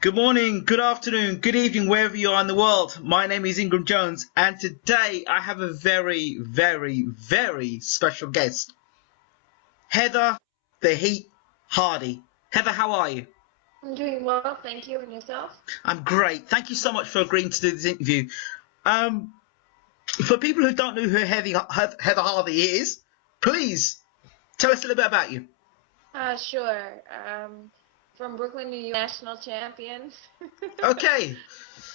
Good morning, good afternoon, good evening, wherever you are in the world. My name is Ingram Jones, and today I have a very, very, very special guest, Heather the Heat Hardy. Heather, how are you? I'm doing well, thank you. And yourself? I'm great. Thank you so much for agreeing to do this interview. Um, for people who don't know who Heather Hardy is, please tell us a little bit about you. Sure. From Brooklyn, New York, national champions. Okay,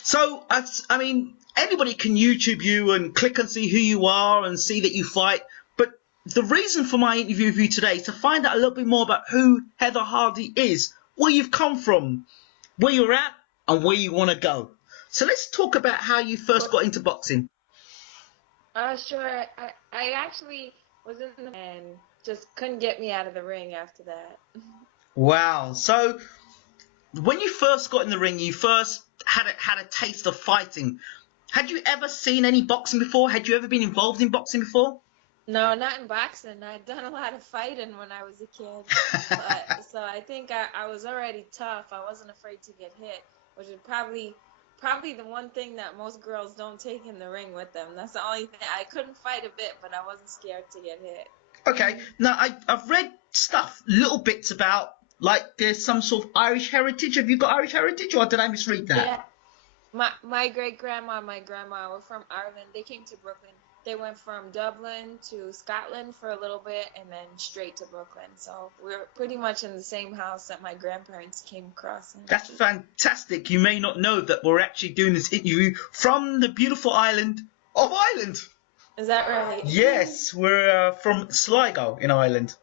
so I mean, anybody can YouTube you and click and see who you are and see that you fight. But the reason for my interview with you today is to find out a little bit more about who Heather Hardy is, where you've come from, where you're at, and where you want to go. So let's talk about how you first got into boxing. Sure. I actually was in the and just couldn't get me out of the ring after that. Wow. So when you first got in the ring, you first had a taste of fighting. Had you ever seen any boxing before? Had you ever been involved in boxing before? No, not in boxing. I'd done a lot of fighting when I was a kid. But so I think I was already tough. I wasn't afraid to get hit, which is probably the one thing that most girls don't take in the ring with them. That's the only thing. I couldn't fight a bit, but I wasn't scared to get hit. Okay, now I've read stuff, little bits about like there's some sort of Irish heritage. Have you got Irish heritage, or did I misread that? Yeah. My great grandma and my grandma were from Ireland. They came to Brooklyn. They went from Dublin to Scotland for a little bit and then straight to Brooklyn. So we're pretty much in the same house that my grandparents came across in. That's fantastic. You may not know that we're actually doing this interview from the beautiful island of Ireland. Is that right? Yes, we're from Sligo in Ireland.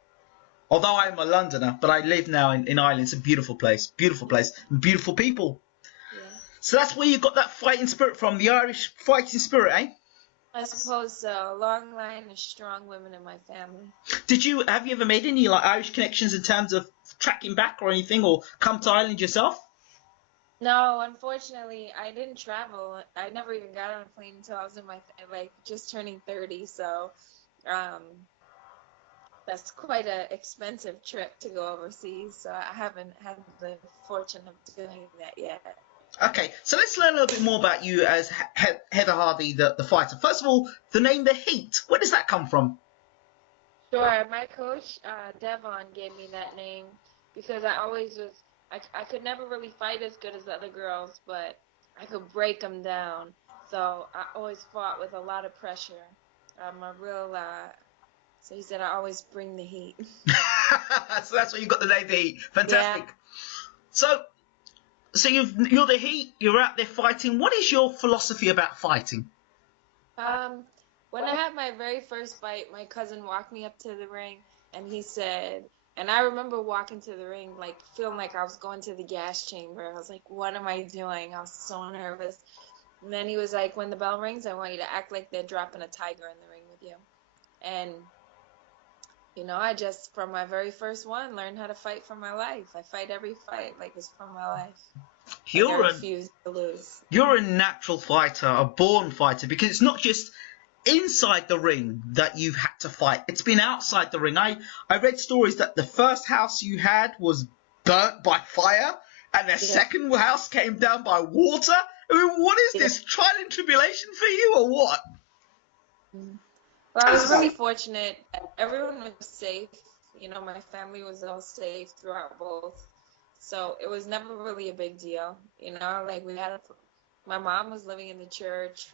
Although I'm a Londoner, but I live now in Ireland. It's a beautiful place, and beautiful people. Yeah. So that's where you got that fighting spirit from, the Irish fighting spirit, eh? I suppose so. Long line of strong women in my family. Have you ever made any like Irish connections in terms of tracking back or anything, or come to Ireland yourself? No, unfortunately, I didn't travel. I never even got on a plane until I was in my just turning 30. So, um, that's quite an expensive trip to go overseas. So I haven't had the fortune of doing that yet. Okay, so let's learn a little bit more about you as Heather Hardy, the fighter. First of all, the name The Heat. Where does that come from? Sure, my coach, Devon, gave me that name because I always was, I could never really fight as good as other girls, but I could break them down. So I always fought with a lot of pressure. I'm a real, so he said I always bring the heat. So that's where you got the name The Heat. Fantastic. Yeah. So you're the Heat. You're out there fighting. What is your philosophy about fighting? When I had my very first fight, my cousin walked me up to the ring and he said, and I remember walking to the ring, like feeling like I was going to the gas chamber. I was like, what am I doing? I was so nervous. And then he was like, when the bell rings, I want you to act like they're dropping a tiger in the ring with you. And, I just, from my very first one, learned how to fight for my life. I fight every fight like it's for my life. I refuse to lose. You're a natural fighter, a born fighter, because it's not just inside the ring that you've had to fight. It's been outside the ring. I read stories that the first house you had was burnt by fire and the second house came down by water. I mean, what is this, trial and tribulation for you or what? Well, I was really fortunate. Everyone was safe. My family was all safe throughout both. So it was never really a big deal. Like my mom was living in the church.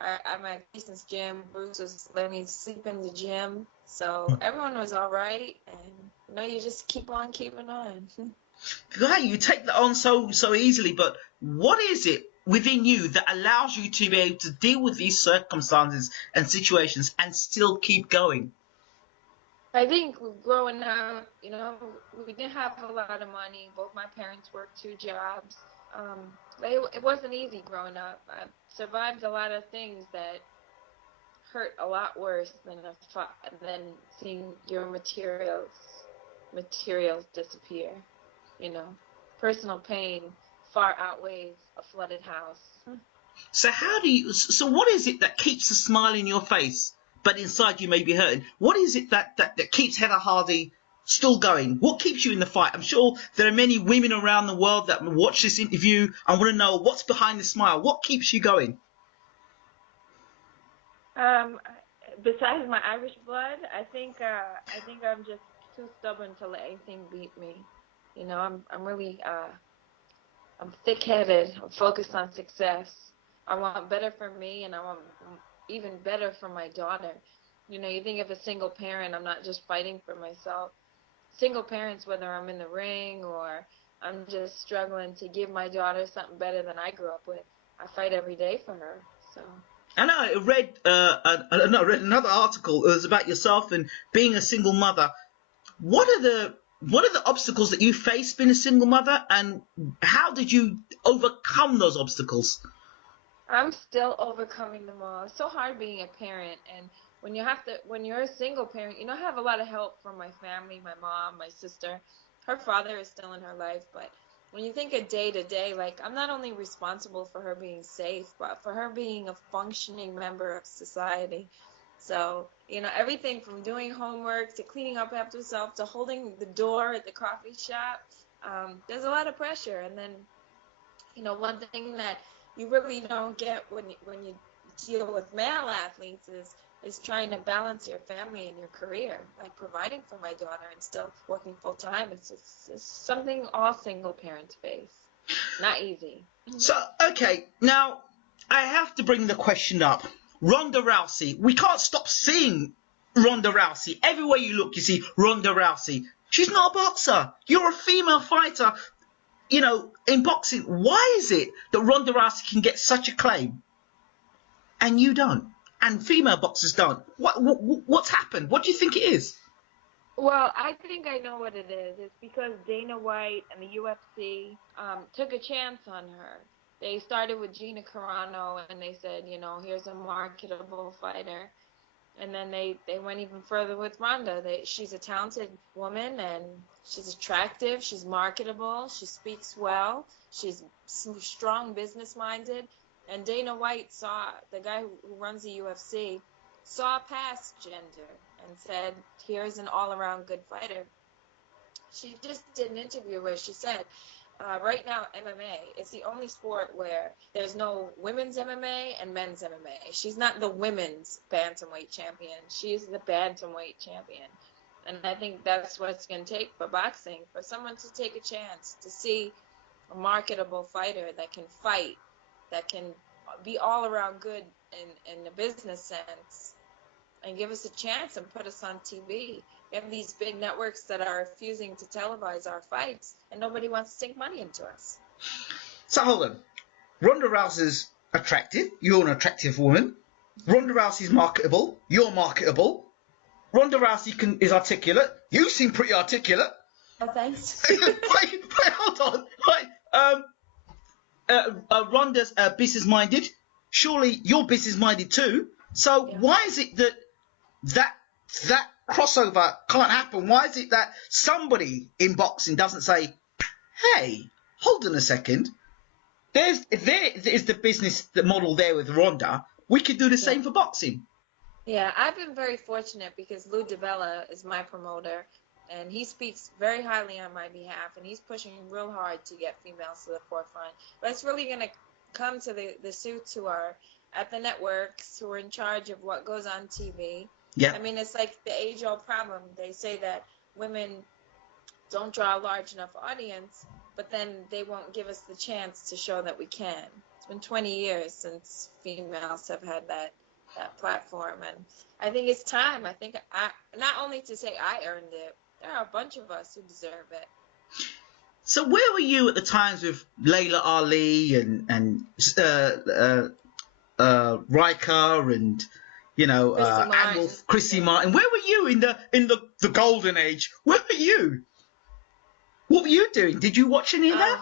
I'm at Jason's gym. Bruce was letting me sleep in the gym. So everyone was all right. And, you just keep on keeping on. God, you take that on so easily, but what is it within you that allows you to be able to deal with these circumstances and situations and still keep going? I think growing up, we didn't have a lot of money. Both my parents worked 2 jobs. It wasn't easy growing up. I survived a lot of things that hurt a lot worse than seeing your materials disappear. You know, Personal pain far outweighs a flooded house. So what is it that keeps a smile in your face, but inside you may be hurting? What is it that keeps Heather Hardy still going? What keeps you in the fight? I'm sure there are many women around the world that watch this interview and want to know what's behind the smile. What keeps you going? Besides my Irish blood, I think I'm just too stubborn to let anything beat me. You know, I'm really I'm thick-headed. I'm focused on success. I want better for me, and I want even better for my daughter. You know, you think of a single parent, I'm not just fighting for myself. Single parents, whether I'm in the ring or I'm just struggling to give my daughter something better than I grew up with, I fight every day for her. So. And I read, read another article. It was about yourself and being a single mother. What are the obstacles that you face being a single mother, and how did you overcome those obstacles? I'm still overcoming them all. It's so hard being a parent, and when you're a single parent, you know, I have a lot of help from my family, my mom, my sister. Her father is still in her life, but when you think of day to day, like, I'm not only responsible for her being safe, but for her being a functioning member of society. So, you know, everything from doing homework to cleaning up after herself to holding the door at the coffee shop, there's a lot of pressure. And then, you know, one thing that you really don't get when you deal with male athletes is trying to balance your family and your career, like providing for my daughter and still working full time. It's something all single parents face. Not easy. So, okay, now I have to bring the question up. Ronda Rousey. We can't stop seeing Ronda Rousey. Everywhere you look, you see Ronda Rousey. She's not a boxer. You're a female fighter. You know, in boxing, why is it that Ronda Rousey can get such acclaim and you don't? And female boxers don't. What's happened? What do you think it is? Well, I think I know what it is. It's because Dana White and the UFC took a chance on her. They started with Gina Carano, and they said, you know, here's a marketable fighter. And then they went even further with Ronda. She's a talented woman, and she's attractive. She's marketable. She speaks well. She's strong, business-minded. And Dana White the guy who runs the UFC, saw past gender and said, here's an all-around good fighter. She just did an interview where she said, right now MMA is the only sport where there's no women's MMA and men's MMA. She's not the women's bantamweight champion. She's the bantamweight champion. And I think that's what it's going to take for boxing, for someone to take a chance to see a marketable fighter that can fight, that can be all around good in the business sense, and give us a chance and put us on TV. We have these big networks that are refusing to televise our fights, and nobody wants to sink money into us. So hold on. Ronda Rousey's attractive. You're an attractive woman. Ronda Rousey's marketable. You're marketable. Ronda Rousey is articulate. You seem pretty articulate. Oh, thanks. wait, hold on. Ronda's business-minded. Surely you're business-minded too. So yeah. Why is it that crossover can't happen? Why is it that somebody in boxing doesn't say, hey, hold on a second, there is the business model there with Ronda, we could do the same for boxing? Yeah, I've been very fortunate because Lou DiBella is my promoter, and he speaks very highly on my behalf, and he's pushing real hard to get females to the forefront. But it's really going to come to the suits who are at the networks, who are in charge of what goes on TV. Yeah. I mean, it's like the age-old problem. They say that women don't draw a large enough audience, but then they won't give us the chance to show that we can. It's been 20 years since females have had that platform, and I think it's time. I think not only to say I earned it, there are a bunch of us who deserve it. So where were you at the times with Layla Ali and Riker and Christy Martin? Where were you in the golden age? Where were you? What were you doing? Did you watch any of that?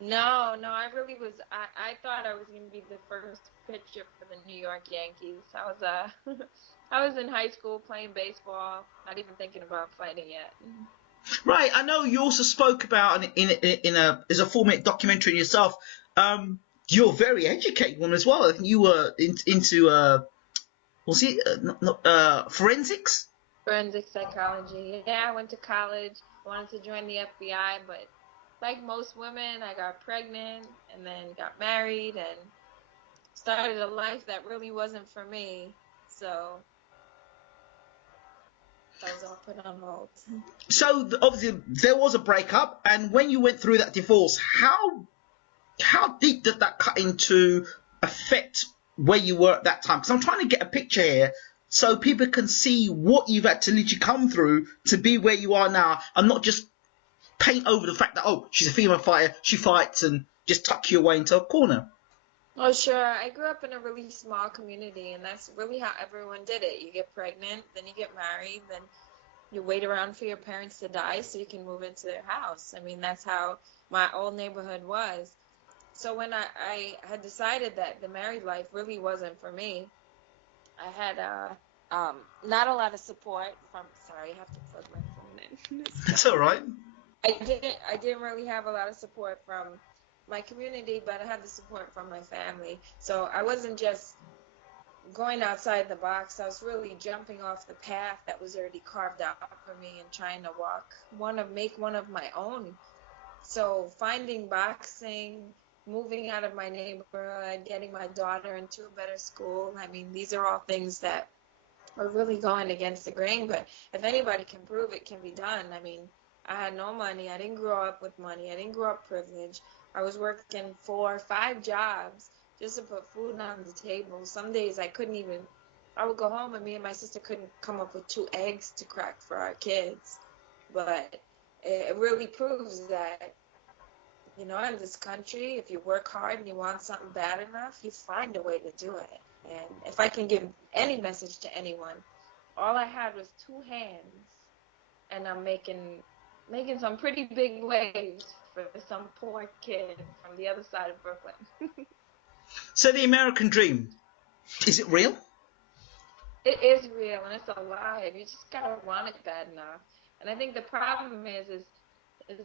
No, I really was. I thought I was going to be the first pitcher for the New York Yankees. I was in high school playing baseball, not even thinking about fighting yet. Right. I know you also spoke about as a 4-minute documentary yourself. You're a very educated woman as well. I think you were into forensics. Forensic psychology. Yeah, I went to college, wanted to join the FBI, but like most women, I got pregnant and then got married and started a life that really wasn't for me. So that was all put on hold. So obviously there was a breakup, and when you went through that divorce, how deep did that cut into affect where you were at that time? Because I'm trying to get a picture here so people can see what you've had to literally come through to be where you are now, and not just paint over the fact that, oh, she's a female fighter, she fights, and just tuck you away into a corner. Oh, sure. I grew up in a really small community, and that's really how everyone did it. You get pregnant, then you get married, then you wait around for your parents to die so you can move into their house. I mean, that's how my old neighborhood was. So when I had decided that the married life really wasn't for me, I had not a lot of support from. Sorry, I have to plug my phone in. It's It's all dying. right. I didn't really have a lot of support from my community, but I had the support from my family. So I wasn't just going outside the box. I was really jumping off the path that was already carved out for me and trying to make one of my own. So finding boxing, moving out of my neighborhood, getting my daughter into a better school. I mean, these are all things that are really going against the grain, but if anybody can prove it can be done. I mean, I had no money. I didn't grow up with money. I didn't grow up privileged. I was working 4 or 5 jobs just to put food on the table. Some days I would go home and me and my sister couldn't come up with 2 eggs to crack for our kids. But it really proves that, in this country, if you work hard and you want something bad enough, you find a way to do it. And if I can give any message to anyone, all I had was 2 hands, and I'm making some pretty big waves for some poor kid from the other side of Brooklyn. So the American dream, is it real? It is real and it's alive. You just gotta want it bad enough. And I think the problem is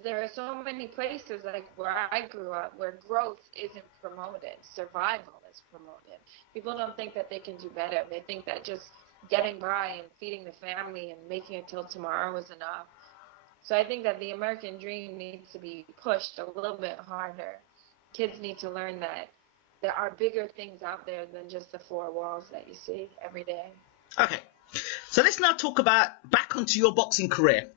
there are so many places like where I grew up where growth isn't promoted, survival is promoted. People don't think that they can do better. They think that just getting by and feeding the family and making it till tomorrow is enough. So I think that the American dream needs to be pushed a little bit harder. Kids need to learn that there are bigger things out there than just the 4 walls that you see every day. Okay. So let's now talk about back onto your boxing career.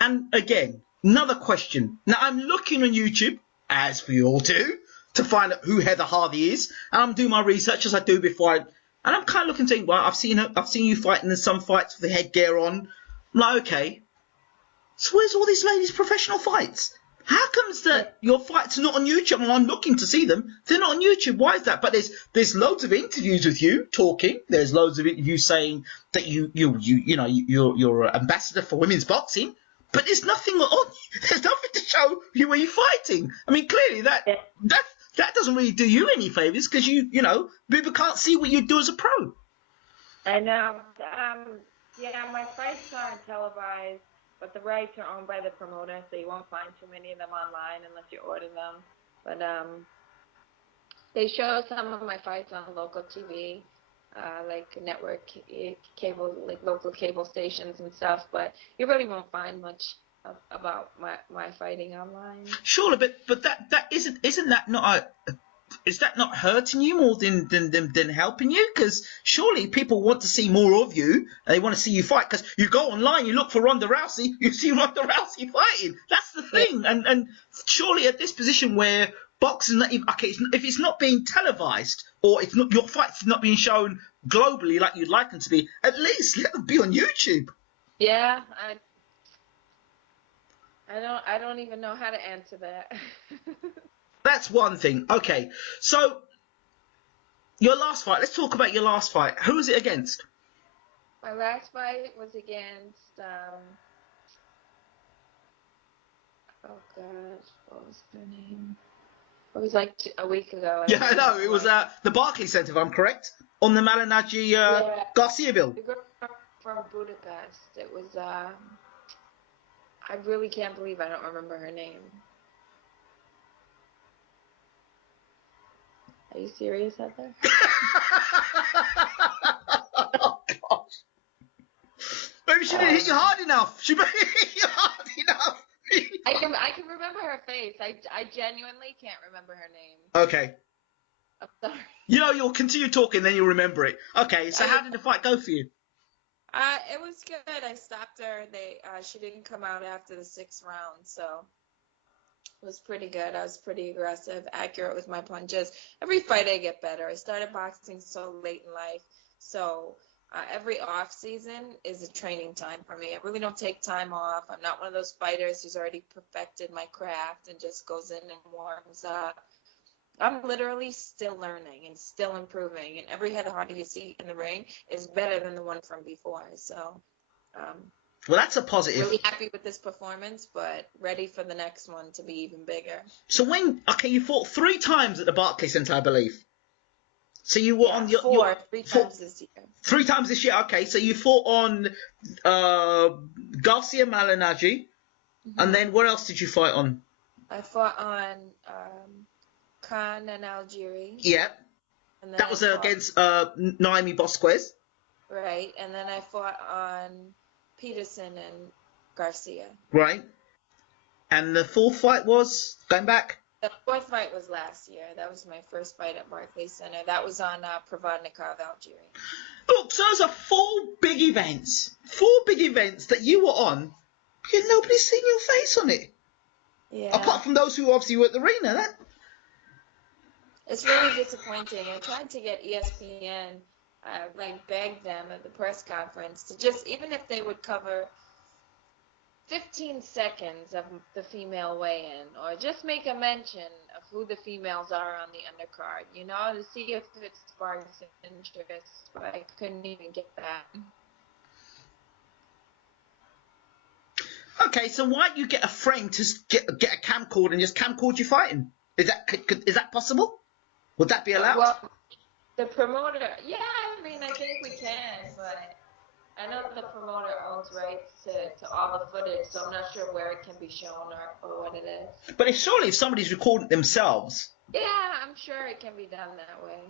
And again, another question. Now I'm looking on YouTube, as we all do, to find out who Heather Hardy is. And I'm doing my research as I do before and I'm kind of looking thinking, well, I've seen you fighting in some fights with the headgear on. I'm like, okay. So where's all these ladies' professional fights? How comes that your fights are not on YouTube? And I'm looking to see them. They're not on YouTube. Why is that? But there's loads of interviews with you talking. There's loads of interviews saying that you're an ambassador for women's boxing. But there's nothing on. There's nothing to show you where you're fighting. I mean, clearly that doesn't really do you any favors because people can't see what you do as a pro. I know. Yeah, my fights aren't televised, but the rights are owned by the promoter, so you won't find too many of them online unless you order them. But they show some of my fights on local TV, like network cable, like local cable stations and stuff. But you really won't find much about my fighting online. Surely, but that isn't that not is that not hurting you more than helping you? Because surely people want to see more of you. They want to see you fight. Because you go online, you look for Ronda Rousey, you see Ronda Rousey fighting. That's the thing. Yeah. And surely at this position where boxing, okay, if it's not being televised or it's not your fights not being shown globally like you'd like them to be, at least let them be on YouTube. Yeah, I don't even know how to answer that. That's one thing. Okay, so your last fight. Let's talk about your last fight. Who was it against? My last fight was against oh gosh, what was her name? It was like a week ago. Yeah, I know. It was the Barclays Centre, if I'm correct, on the Malinaji Garcia bill. The girl from Budapest. It was I really can't believe I don't remember her name. Are you serious, Heather? Oh gosh. Maybe she enough. She made it hard enough. I can remember her face. I genuinely can't remember her name. Okay. I'm sorry. You know, you'll continue talking, then you'll remember it. Okay, so how did the fight go for you? It was good. I stopped her. She didn't come out after the 6th round, so it was pretty good. I was pretty aggressive, accurate with my punches. Every fight I get better. I started boxing so late in life, so every off season is a training time for me. I really don't take time off. I'm not one of those fighters who's already perfected my craft and just goes in and warms up. I'm literally still learning and still improving, and every head of honey you see in the ring is better than the one from before. So, well, that's a positive. Really happy with this performance, but ready for the next one to be even bigger. So you fought 3 times at the Barclays Centre, I believe. So you were on your 3 times this year. 3 times this year. Okay, so you fought on Garcia Malignaggi, and then where else did you fight on? I fought on Khan and Algieri. Yeah. And that was against Naomi Bosquez. Right, and then I fought on Peterson and Garcia. Right. And the 4th fight was, going back? The 4th fight was last year. That was my first fight at Barclays Center. That was on Provodnikov, Algeria. Look, so those are 4 big events. 4 big events that you were on, yet nobody's seen your face on it. Yeah. Apart from those who obviously were at the arena. It's really disappointing. I tried to get ESPN, begged them at the press conference to just, even if they would cover 15 seconds of the female weigh-in, or just make a mention of who the females are on the undercard, to see if it sparks interest, but I couldn't even get that. Okay, so why don't you get a friend to get a camcorder and just camcord you fighting? Is that possible? Would that be allowed? Well, the promoter, yeah, I think we can, but I know the promoter owns rights to all the footage, so I'm not sure where it can be shown or what it is. But if somebody's recording themselves... Yeah, I'm sure it can be done that way.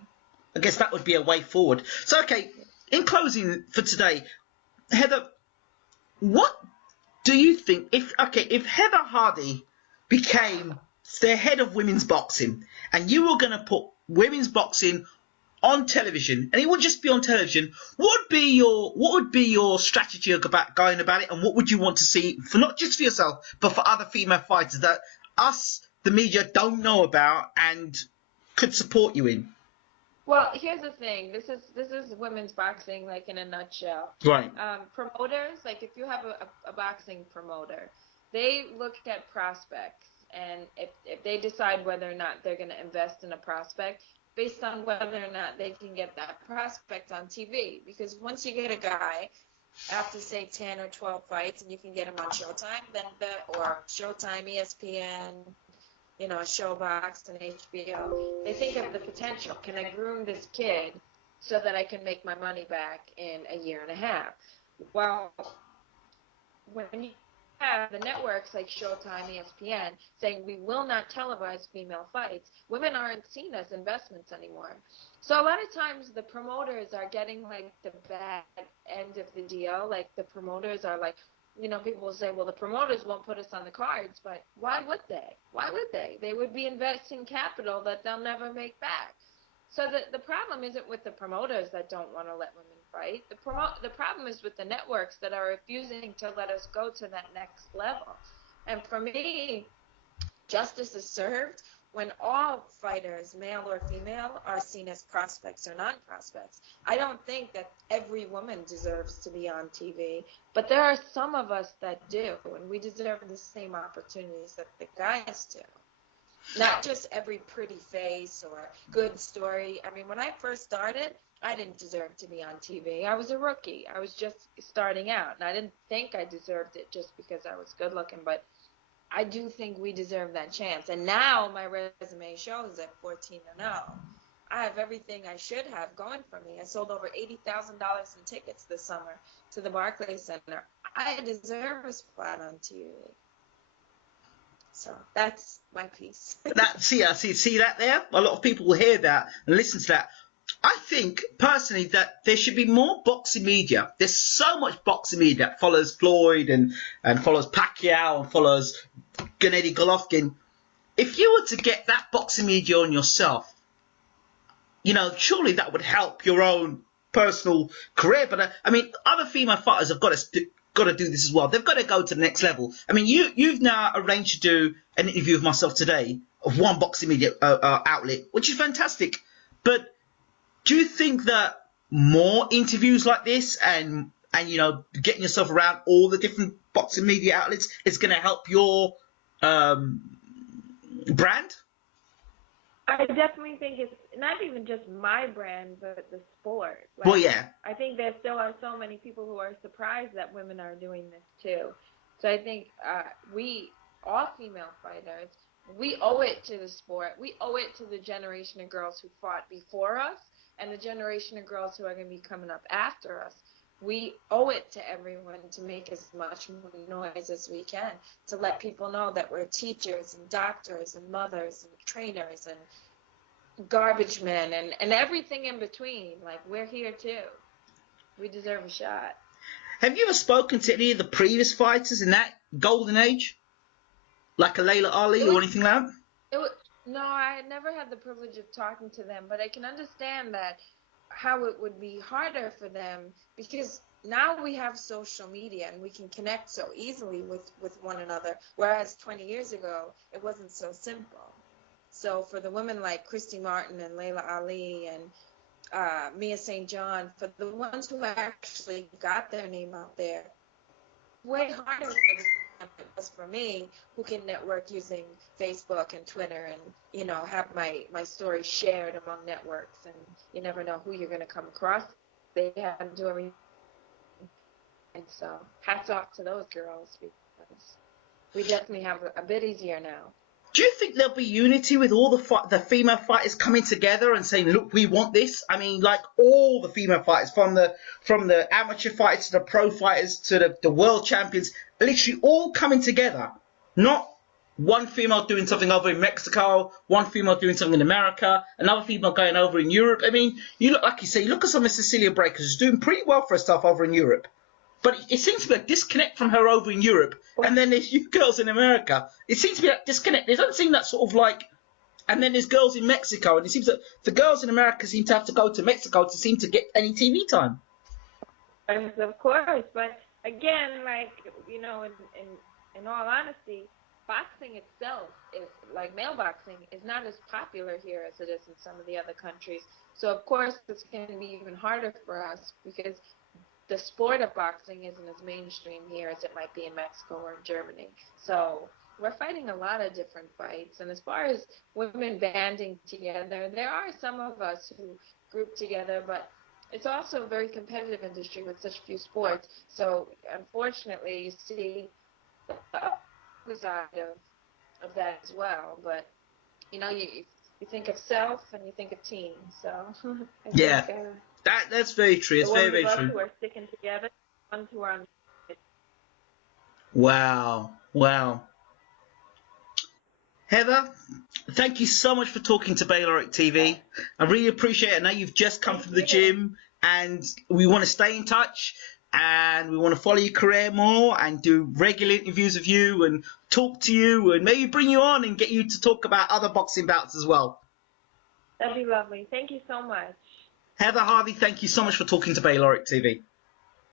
I guess that would be a way forward. So, okay, in closing for today, Heather, what do you think, if Heather Hardy became the head of women's boxing, and you were going to put women's boxing on television, and it would just be on television, what would be your strategy about going about it, and what would you want to see, for not just for yourself, but for other female fighters that us, the media, don't know about and could support you in? Well, here's the thing. This is women's boxing, in a nutshell. Right. Promoters, if you have a boxing promoter, they look at prospects, and if they decide whether or not they're going to invest in a prospect, based on whether or not they can get that prospect on TV. Because once you get a guy after, say, 10 or 12 fights, and you can get him on Showtime, or Showtime, ESPN, Showbox and HBO, they think of the potential. Can I groom this kid so that I can make my money back in a year and a half? Well, when you have the networks like Showtime, ESPN, saying we will not televise female fights, women aren't seen as investments anymore. So a lot of times the promoters are getting the bad end of the deal. The promoters are people will say, well, the promoters won't put us on the cards, but why would they? Why would they? They would be investing capital that they'll never make back. So the problem isn't with the promoters that don't want to let women fight. The problem is with the networks that are refusing to let us go to that next level. And for me, justice is served when all fighters, male or female, are seen as prospects or non-prospects. I don't think that every woman deserves to be on TV, but there are some of us that do, and we deserve the same opportunities that the guys do. Not just every pretty face or good story. When I first started, I didn't deserve to be on TV. I was a rookie. I was just starting out, and I didn't think I deserved it just because I was good looking, but I do think we deserve that chance. And now my resume shows at 14-0. I have everything I should have going for me. I sold over $80,000 in tickets this summer to the Barclays Center. I deserve a spot on TV. So that's my piece. See that there? A lot of people will hear that and listen to that. I think personally that there should be more boxing media. There's so much boxing media that follows Floyd and follows Pacquiao and follows Gennady Golovkin. If you were to get that boxing media on yourself, you know, surely that would help your own personal career. But I mean, other female fighters have got to do this as well. They've got to go to the next level. I mean, you've now arranged to do an interview with myself today of one boxing media outlet, which is fantastic. But do you think that more interviews like this and you know, getting yourself around all the different boxing media outlets is going to help your brand? I definitely think it's not even just my brand, but the sport. Like, Well, yeah. I think there still are so many people who are surprised that women are doing this too. So I think we, all female fighters, we owe it to the sport. We owe it to the generation of girls who fought before us and the generation of girls who are going to be coming up after us. We owe it to everyone to make as much noise as we can, to let people know that we're teachers and doctors and mothers and trainers and garbage men and everything in between. Like, we're here too. We deserve a shot. Have you ever spoken to any of the previous fighters in that golden age? Like a Layla Ali or anything like that? No, I had never had the privilege of talking to them, but I can understand that how it would be harder for them, because now we have social media and we can connect so easily with one another, whereas 20 years ago it wasn't so simple. So for the women like Christy Martin and Layla Ali and Mia St. John, for the ones who actually got their name out there, way harder for them than it was for me, who can network using Facebook and Twitter and, you know, have my story shared among networks, and you never know who you're going to come across. They had to do everything. And so hats off to those girls, because we definitely have a bit easier now. Do you think there'll be unity with all the female fighters coming together and saying, look, we want this? I mean, like all the female fighters, from the amateur fighters to the pro fighters to the world champions, literally all coming together. Not one female doing something over in Mexico, one female doing something in America, another female going over in Europe. I mean, you look, like you say, you look at some of Cecilia Breakers, who's doing pretty well for herself over in Europe. But it seems to be a disconnect from her over in Europe, and then there's you girls in America. It seems to be that disconnect. There doesn't seem that sort of like, and then there's girls in Mexico, and it seems that the girls in America seem to have to go to Mexico to seem to get any TV time. Of course, but again, like, you know, in all honesty, boxing itself is, like male boxing, is not as popular here as it is in some of the other countries. So of course it's going to be even harder for us, because the sport of boxing isn't as mainstream here as it might be in Mexico or in Germany. So we're fighting a lot of different fights. And as far as women banding together, there are some of us who group together, but it's also a very competitive industry with such few sports. So unfortunately, you see the other side of that as well. But, you know, you think of self and you think of team. So I think, that's very true. It's very, very true. The ones who are sticking together, the ones who are on. Wow. Heather, thank you so much for talking to Bayloric TV. I really appreciate it. I know you've just come from the gym, and we want to stay in touch, and we want to follow your career more and do regular interviews of you and talk to you and maybe bring you on and get you to talk about other boxing bouts as well. That'd be lovely. Thank you so much. Heather Harvey, thank you so much for talking to Bayloric TV.